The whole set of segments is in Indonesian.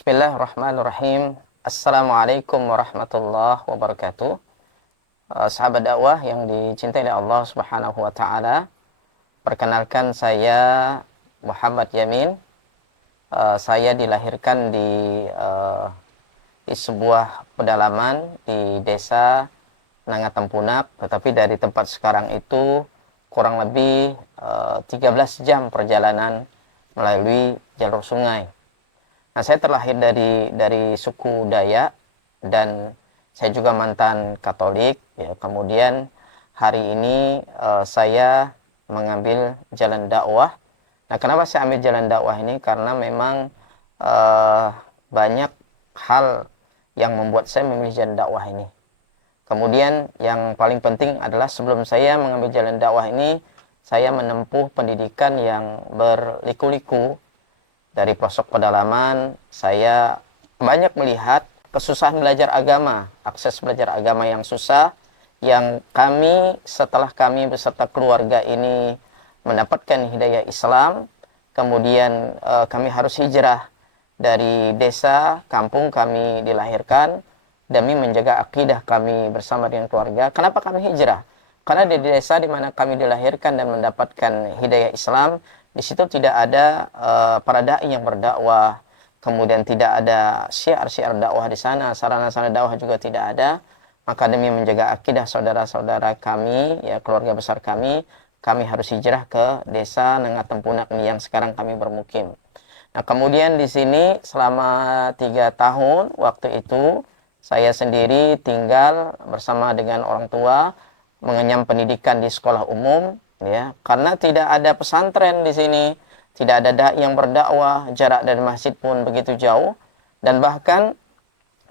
Bismillahirrahmanirrahim. Assalamualaikum warahmatullahi wabarakatuh. Sahabat dakwah yang dicintai oleh Allah Subhanahu wa taala. Perkenalkan, saya Muhammad Yamin. Saya dilahirkan di sebuah pedalaman di desa Nangatempunak, tetapi dari tempat sekarang itu kurang lebih 13 jam perjalanan melalui jalur sungai. Nah, saya terlahir dari suku Dayak dan saya juga mantan Katolik. Ya. Kemudian hari ini saya mengambil jalan dakwah. Nah, kenapa saya ambil jalan dakwah ini? Karena memang banyak hal yang membuat saya memilih jalan dakwah ini. Kemudian yang paling penting adalah sebelum saya mengambil jalan dakwah ini, saya menempuh pendidikan yang berliku-liku. Dari pelosok pedalaman, saya banyak melihat kesusahan belajar agama, akses belajar agama yang susah, yang setelah kami beserta keluarga ini mendapatkan hidayah Islam, kemudian kami harus hijrah dari desa, kampung kami dilahirkan, demi menjaga akidah kami bersama dengan keluarga. Kenapa kami hijrah? Karena di desa di mana kami dilahirkan dan mendapatkan hidayah Islam, di situ tidak ada para dai yang berdakwah, kemudian tidak ada syiar-syiar dakwah di sana, sarana-sarana dakwah juga tidak ada. Maka demi menjaga akidah saudara-saudara kami, ya keluarga besar kami harus hijrah ke desa Nangatempunak yang sekarang kami bermukim. Nah, kemudian di sini selama 3 tahun waktu itu saya sendiri tinggal bersama dengan orang tua, mengenyam pendidikan di sekolah umum. Ya, karena tidak ada pesantren di sini, tidak ada dai yang berdakwah, jarak dari masjid pun begitu jauh, dan bahkan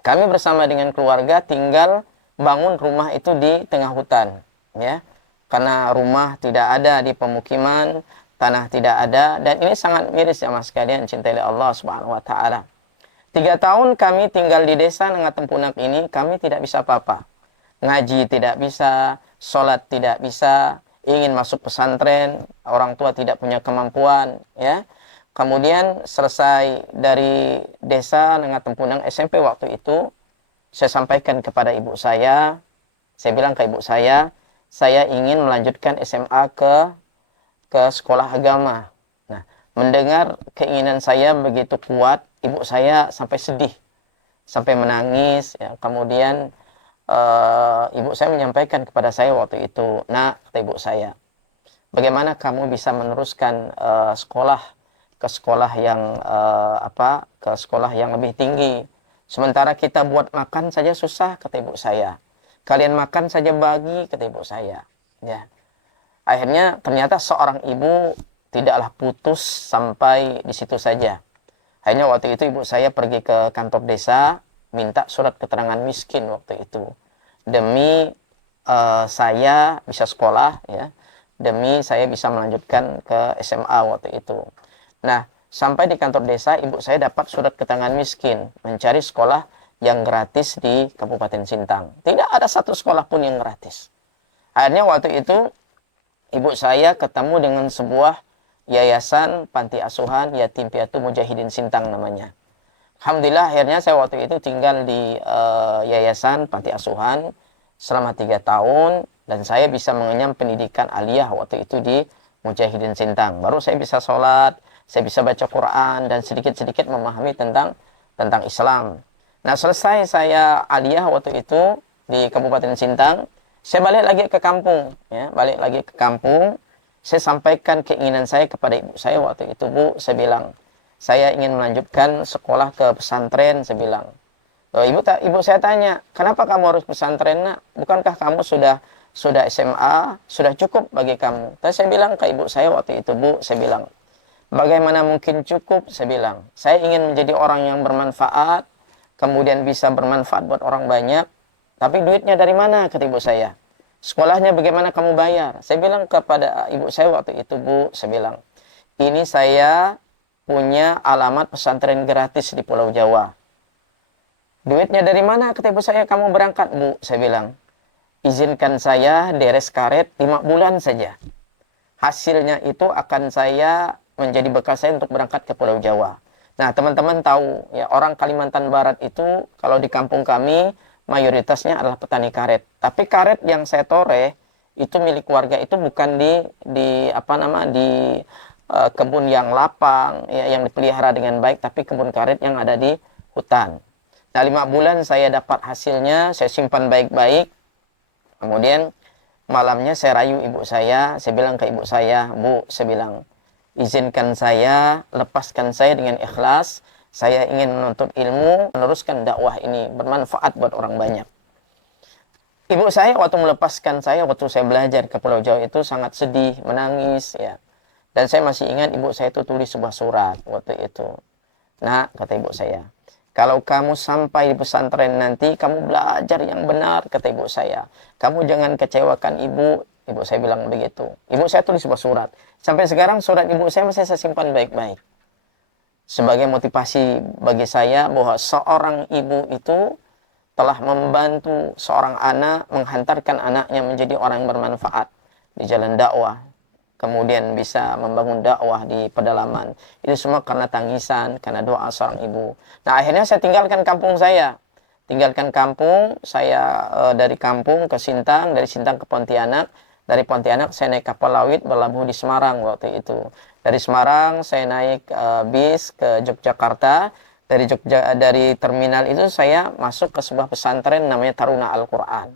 kami bersama dengan keluarga tinggal bangun rumah itu di tengah hutan, ya, karena rumah tidak ada di pemukiman, tanah tidak ada, dan ini sangat miris ya mas sekalian, cintai Allah Subhanahu Wa Taala. 3 tahun kami tinggal di desa Nangatempunak ini, kami tidak bisa apa-apa, ngaji tidak bisa, sholat tidak bisa. Ingin masuk pesantren, orang tua tidak punya kemampuan, ya. Kemudian selesai dari desa Nangatempunak SMP waktu itu, saya sampaikan kepada ibu saya bilang ke ibu saya ingin melanjutkan SMA ke sekolah agama. Nah, mendengar keinginan saya begitu kuat, ibu saya sampai sedih, sampai menangis, ya. Kemudian ibu saya menyampaikan kepada saya waktu itu, "Nak," kata ibu saya, "bagaimana kamu bisa meneruskan sekolah ke sekolah yang ke sekolah yang lebih tinggi? Sementara kita buat makan saja susah," kata ibu saya. "Kalian makan saja bagi," kata ibu saya. Ya. Akhirnya ternyata seorang ibu tidaklah putus sampai di situ saja. Akhirnya waktu itu ibu saya pergi ke kantor desa, minta surat keterangan miskin waktu itu, demi saya bisa sekolah, ya, demi saya bisa melanjutkan ke SMA waktu itu. Nah, sampai di kantor desa ibu saya dapat surat keterangan miskin, mencari sekolah yang gratis di Kabupaten Sintang. Tidak ada satu sekolah pun yang gratis. Akhirnya waktu itu ibu saya ketemu dengan sebuah yayasan panti asuhan yatim piatu Mujahidin Sintang namanya. Alhamdulillah akhirnya saya waktu itu tinggal di yayasan panti asuhan selama 3 tahun, dan saya bisa mengenyam pendidikan aliyah waktu itu di Mujahidin Sintang. Baru saya bisa sholat, saya bisa baca Quran, dan sedikit-sedikit memahami tentang Islam. Nah, selesai saya aliyah waktu itu di Kabupaten Sintang, saya balik lagi ke kampung, ya, balik lagi ke kampung. Saya sampaikan keinginan saya kepada ibu saya waktu itu, "Bu," saya bilang, "saya ingin melanjutkan sekolah ke pesantren," saya bilang. Ibu saya tanya, "Kenapa kamu harus pesantren, Nak? Bukankah kamu sudah SMA, sudah cukup bagi kamu?" Tapi saya bilang ke ibu saya waktu itu, "Bu," saya bilang, "bagaimana mungkin cukup?" Saya bilang, "Saya ingin menjadi orang yang bermanfaat, kemudian bisa bermanfaat buat orang banyak. Tapi duitnya dari mana?" kata ibu saya. "Sekolahnya bagaimana kamu bayar?" Saya bilang kepada ibu saya waktu itu, "Bu," saya bilang, "ini saya punya alamat pesantren gratis di Pulau Jawa." "Duitnya dari mana?" kata ibu saya. "Kamu berangkat." "Bu," saya bilang, "izinkan saya deres karet 5 bulan saja. Hasilnya itu akan saya menjadi bekal saya untuk berangkat ke Pulau Jawa. Nah, teman-teman tahu ya, orang Kalimantan Barat itu kalau di kampung kami mayoritasnya adalah petani karet. Tapi karet yang saya toreh itu milik warga, itu bukan di apa nama di kebun yang lapang ya, yang dipelihara dengan baik, tapi kebun karet yang ada di hutan. Nah, 5 bulan saya dapat hasilnya, saya simpan baik-baik. Kemudian malamnya saya rayu ibu saya bilang ke ibu saya, Bu, saya bilang, izinkan saya, lepaskan saya dengan ikhlas. Saya ingin menuntut ilmu, meneruskan dakwah ini, bermanfaat buat orang banyak. Ibu saya waktu melepaskan saya, waktu saya belajar ke Pulau Jawa itu sangat sedih, menangis ya. Dan saya masih ingat ibu saya itu tulis sebuah surat waktu itu. Nah, kata ibu saya, kalau kamu sampai di pesantren nanti, kamu belajar yang benar, kata ibu saya. Kamu jangan kecewakan ibu. Ibu saya bilang begitu. Ibu saya tulis sebuah surat. Sampai sekarang surat ibu saya masih saya simpan baik-baik. Sebagai motivasi bagi saya bahwa seorang ibu itu telah membantu seorang anak, menghantarkan anaknya menjadi orang yang bermanfaat di jalan dakwah. Kemudian bisa membangun dakwah di pedalaman. Itu semua karena tangisan, karena doa seorang ibu. Nah, akhirnya saya tinggalkan kampung saya. Tinggalkan kampung, saya dari kampung ke Sintang, dari Sintang ke Pontianak. Dari Pontianak saya naik kapal laut berlabuh di Semarang waktu itu. Dari Semarang saya naik bis ke Yogyakarta. Dari terminal itu saya masuk ke sebuah pesantren namanya Taruna Al-Quran.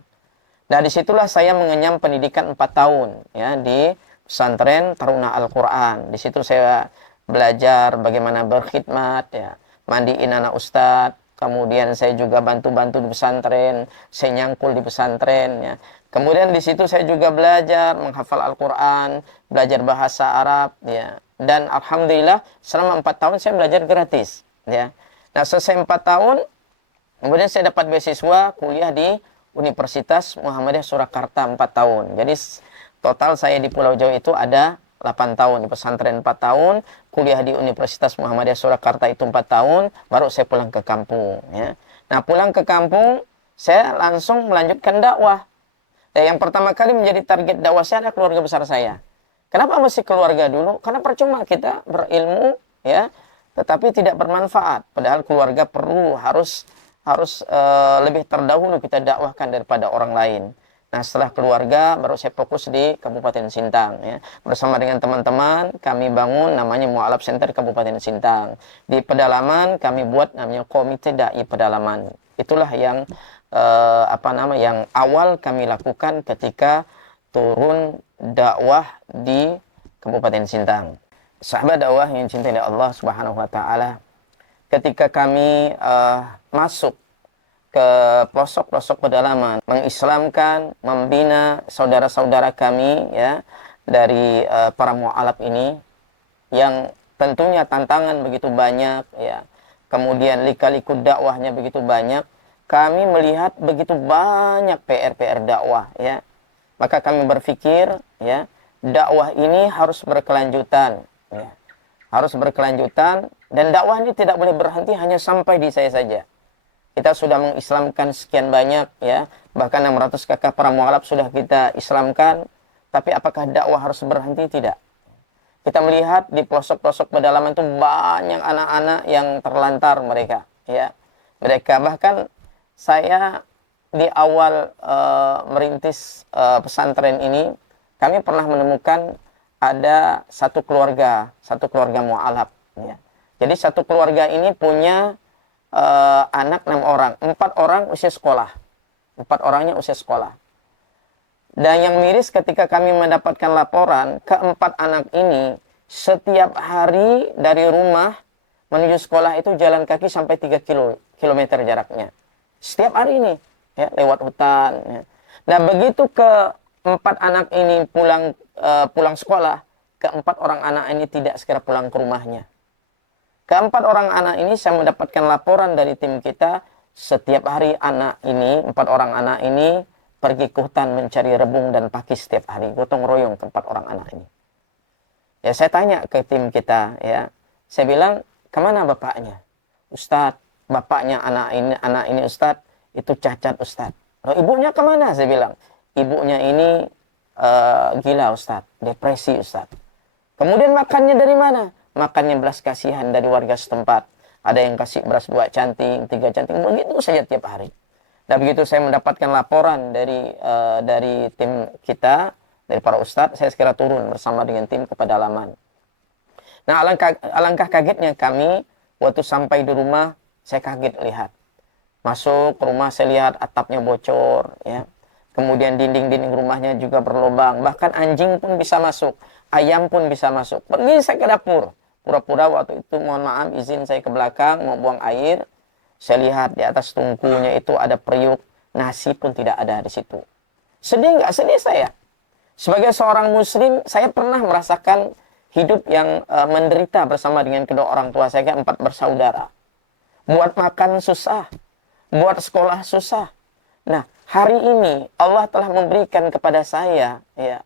Nah, disitulah saya mengenyam pendidikan 4 tahun ya di pesantren Taruna Al-Quran. Di situ saya belajar bagaimana berkhidmat ya, mandiin anak ustadz. Kemudian saya juga bantu-bantu di pesantren, saya nyangkul di pesantren ya. Kemudian di situ saya juga belajar menghafal Al-Quran, belajar bahasa Arab ya. Dan alhamdulillah selama 4 tahun saya belajar gratis ya. Nah, selesai 4 tahun, kemudian saya dapat beasiswa kuliah di Universitas Muhammadiyah Surakarta 4 tahun. Jadi total saya di Pulau Jawa itu ada 8 tahun, di pesantren 4 tahun, kuliah di Universitas Muhammadiyah Surakarta itu 4 tahun, baru saya pulang ke kampung ya. Nah, pulang ke kampung, saya langsung melanjutkan dakwah. Yang pertama kali menjadi target dakwah saya adalah keluarga besar saya. Kenapa mesti keluarga dulu? Karena percuma kita berilmu ya, tetapi tidak bermanfaat. Padahal keluarga harus lebih terdahulu kita dakwahkan daripada orang lain. Nah, setelah keluarga baru saya fokus di Kabupaten Sintang ya. Bersama dengan teman-teman kami bangun namanya Mu'alaf Center Kabupaten Sintang. Di pedalaman kami buat namanya Komite Dai Pedalaman. Itulah yang yang awal kami lakukan ketika turun dakwah di Kabupaten Sintang. Sahabat dakwah yang cintai Allah Subhanahu wa taala, ketika kami masuk ke pelosok-pelosok pedalaman, mengislamkan, membina saudara-saudara kami ya dari para mu'alaf ini yang tentunya tantangan begitu banyak ya. Kemudian lika-liku dakwahnya begitu banyak. Kami melihat begitu banyak PR-PR dakwah ya. Maka kami berpikir ya, dakwah ini harus berkelanjutan ya. Harus berkelanjutan, dan dakwah ini tidak boleh berhenti hanya sampai di saya saja. Kita sudah mengislamkan sekian banyak ya, bahkan 600 kakak para mu'alaf sudah kita islamkan, tapi apakah dakwah harus berhenti? Tidak. Kita melihat di pelosok-pelosok pedalaman itu banyak anak-anak yang terlantar mereka ya. Mereka bahkan saya di awal merintis pesantren ini, kami pernah menemukan ada satu keluarga mu'alaf ya. Jadi satu keluarga ini punya anak 6 orang, 4 orang usia sekolah, 4 orangnya usia sekolah. Dan yang miris ketika kami mendapatkan laporan, keempat anak ini setiap hari dari rumah menuju sekolah itu jalan kaki sampai 3 kilometer jaraknya. Setiap hari ini ya, lewat hutan ya. Nah, begitu keempat anak ini pulang sekolah, keempat orang anak ini tidak segera pulang ke rumahnya. Keempat orang anak ini saya mendapatkan laporan dari tim kita, setiap hari anak ini, 4 orang anak ini pergi ke hutan mencari rebung dan pakis setiap hari, gotong royong ke 4 orang anak ini. Ya, saya tanya ke tim kita ya, saya bilang, kemana bapaknya? Ustadz, bapaknya anak ini Ustadz, itu cacat Ustadz. Loh, ibunya kemana? Saya bilang, ibunya ini gila Ustadz, depresi Ustadz. Kemudian makannya dari mana? Makannya belas kasihan dari warga setempat. ada yang kasih beras 2 canting, 3 canting, begitu saja tiap hari. Dan begitu saya mendapatkan laporan dari tim kita, dari para ustadz, saya segera turun bersama dengan tim ke pedalaman. Nah, alangkah kagetnya kami waktu sampai di rumah. Saya kaget lihat. Masuk ke rumah, saya lihat atapnya bocor, ya. Kemudian dinding-dinding rumahnya juga berlubang. Bahkan anjing pun bisa masuk, ayam pun bisa masuk. Pergi saya ke dapur. Pura-pura waktu itu, mohon maaf, izin saya ke belakang mau buang air. Saya lihat di atas tungkunya itu ada periuk, nasi pun tidak ada di situ. Sedih nggak? Sedih saya. Sebagai seorang muslim, saya pernah merasakan hidup yang menderita bersama dengan kedua orang tua saya, 4 bersaudara. Buat makan susah, buat sekolah susah. Nah, hari ini Allah telah memberikan kepada saya, ya,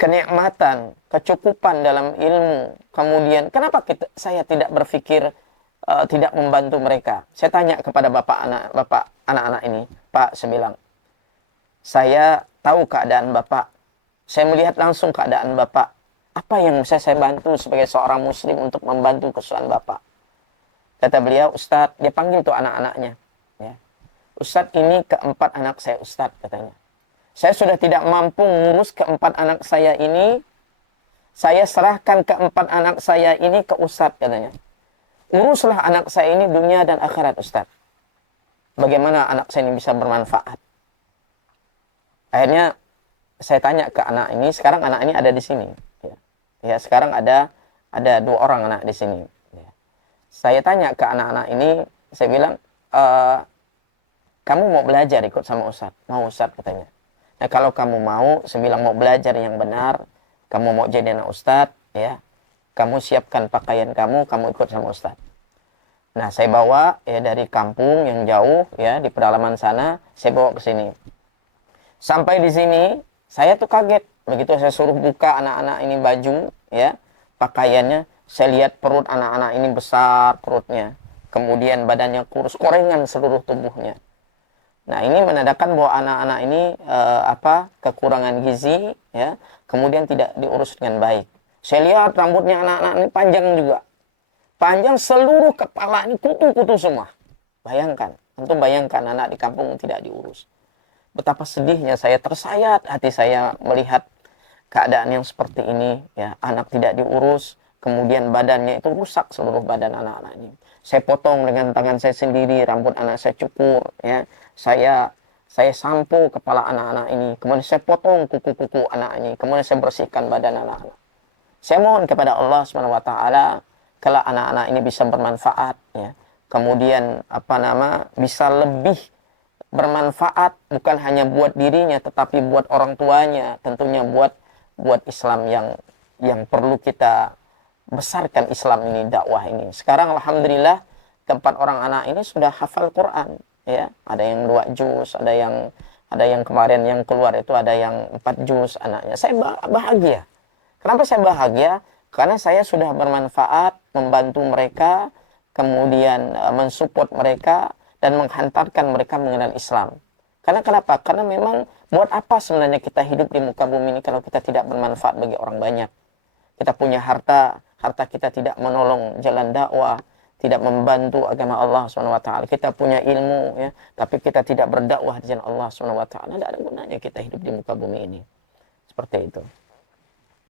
kenikmatan, kecukupan dalam ilmu. Kemudian, kenapa saya tidak berpikir tidak membantu mereka? Saya tanya kepada bapak anak-anak ini, Pak, saya bilang, saya tahu keadaan bapak, saya melihat langsung keadaan bapak. Apa yang bisa saya bantu sebagai seorang muslim untuk membantu kesusahan bapak? Kata beliau, Ustadz, dia panggil tuh anak-anaknya, ya. Ustadz, ini keempat anak saya, Ustadz, katanya. Saya sudah tidak mampu ngurus keempat anak saya ini. Saya serahkan keempat anak saya ini ke Ustadz, katanya. Uruslah anak saya ini dunia dan akhirat, Ustadz. Bagaimana anak saya ini bisa bermanfaat? Akhirnya saya tanya ke anak ini. Sekarang anak ini ada di sini. Ya, sekarang ada 2 orang anak di sini. Ya. Saya tanya ke anak-anak ini. Saya bilang, kamu mau belajar ikut sama Ustadz? Mau, Ustadz, katanya. Nah, kalau kamu mau, saya bilang mau belajar yang benar, kamu mau jadi anak Ustadz, ya, kamu siapkan pakaian kamu ikut sama Ustadz. Nah, saya bawa ya dari kampung yang jauh, ya, di pedalaman sana, saya bawa ke sini. Sampai di sini, saya tuh kaget. Begitu saya suruh buka anak-anak ini baju, ya, pakaiannya, saya lihat perut anak-anak ini besar perutnya. Kemudian badannya kurus, korengan seluruh tubuhnya. Nah, ini menandakan bahwa anak-anak ini kekurangan gizi, ya, kemudian tidak diurus dengan baik. Saya lihat rambutnya anak-anak ini panjang juga. Panjang, seluruh kepala ini kutu-kutu semua. Bayangkan, tentu bayangkan anak di kampung tidak diurus. Betapa sedihnya saya, tersayat hati saya melihat keadaan yang seperti ini, ya, anak tidak diurus, kemudian badannya itu rusak, seluruh badan anak-anak ini. Saya potong dengan tangan saya sendiri, rambut anak saya cukur, ya. Saya sampo kepala anak-anak ini, kemudian saya potong kuku-kuku anak ini, kemudian saya bersihkan badan anak-anak. Saya mohon kepada Allah SWT, kalau anak-anak ini bisa bermanfaat, ya. Kemudian bisa lebih bermanfaat bukan hanya buat dirinya tetapi buat orang tuanya, tentunya buat Islam yang perlu kita besarkan, Islam ini, dakwah ini. Sekarang alhamdulillah keempat orang anak ini sudah hafal Quran, ya. Ada yang 2 juz, ada yang kemarin yang keluar itu ada yang 4 juz anaknya. Saya bahagia. Kenapa saya bahagia? Karena saya sudah bermanfaat, membantu mereka, kemudian mensupport mereka dan menghantarkan mereka mengenal Islam. Karena kenapa? Karena memang buat apa sebenarnya kita hidup di muka bumi ini kalau kita tidak bermanfaat bagi orang banyak? Kita punya harta kita tidak menolong jalan dakwah, tidak membantu agama Allah SWT. Kita punya ilmu, ya, tapi kita tidak berdakwah di jalan Allah SWT. Tidak ada gunanya kita hidup di muka bumi ini. Seperti itu.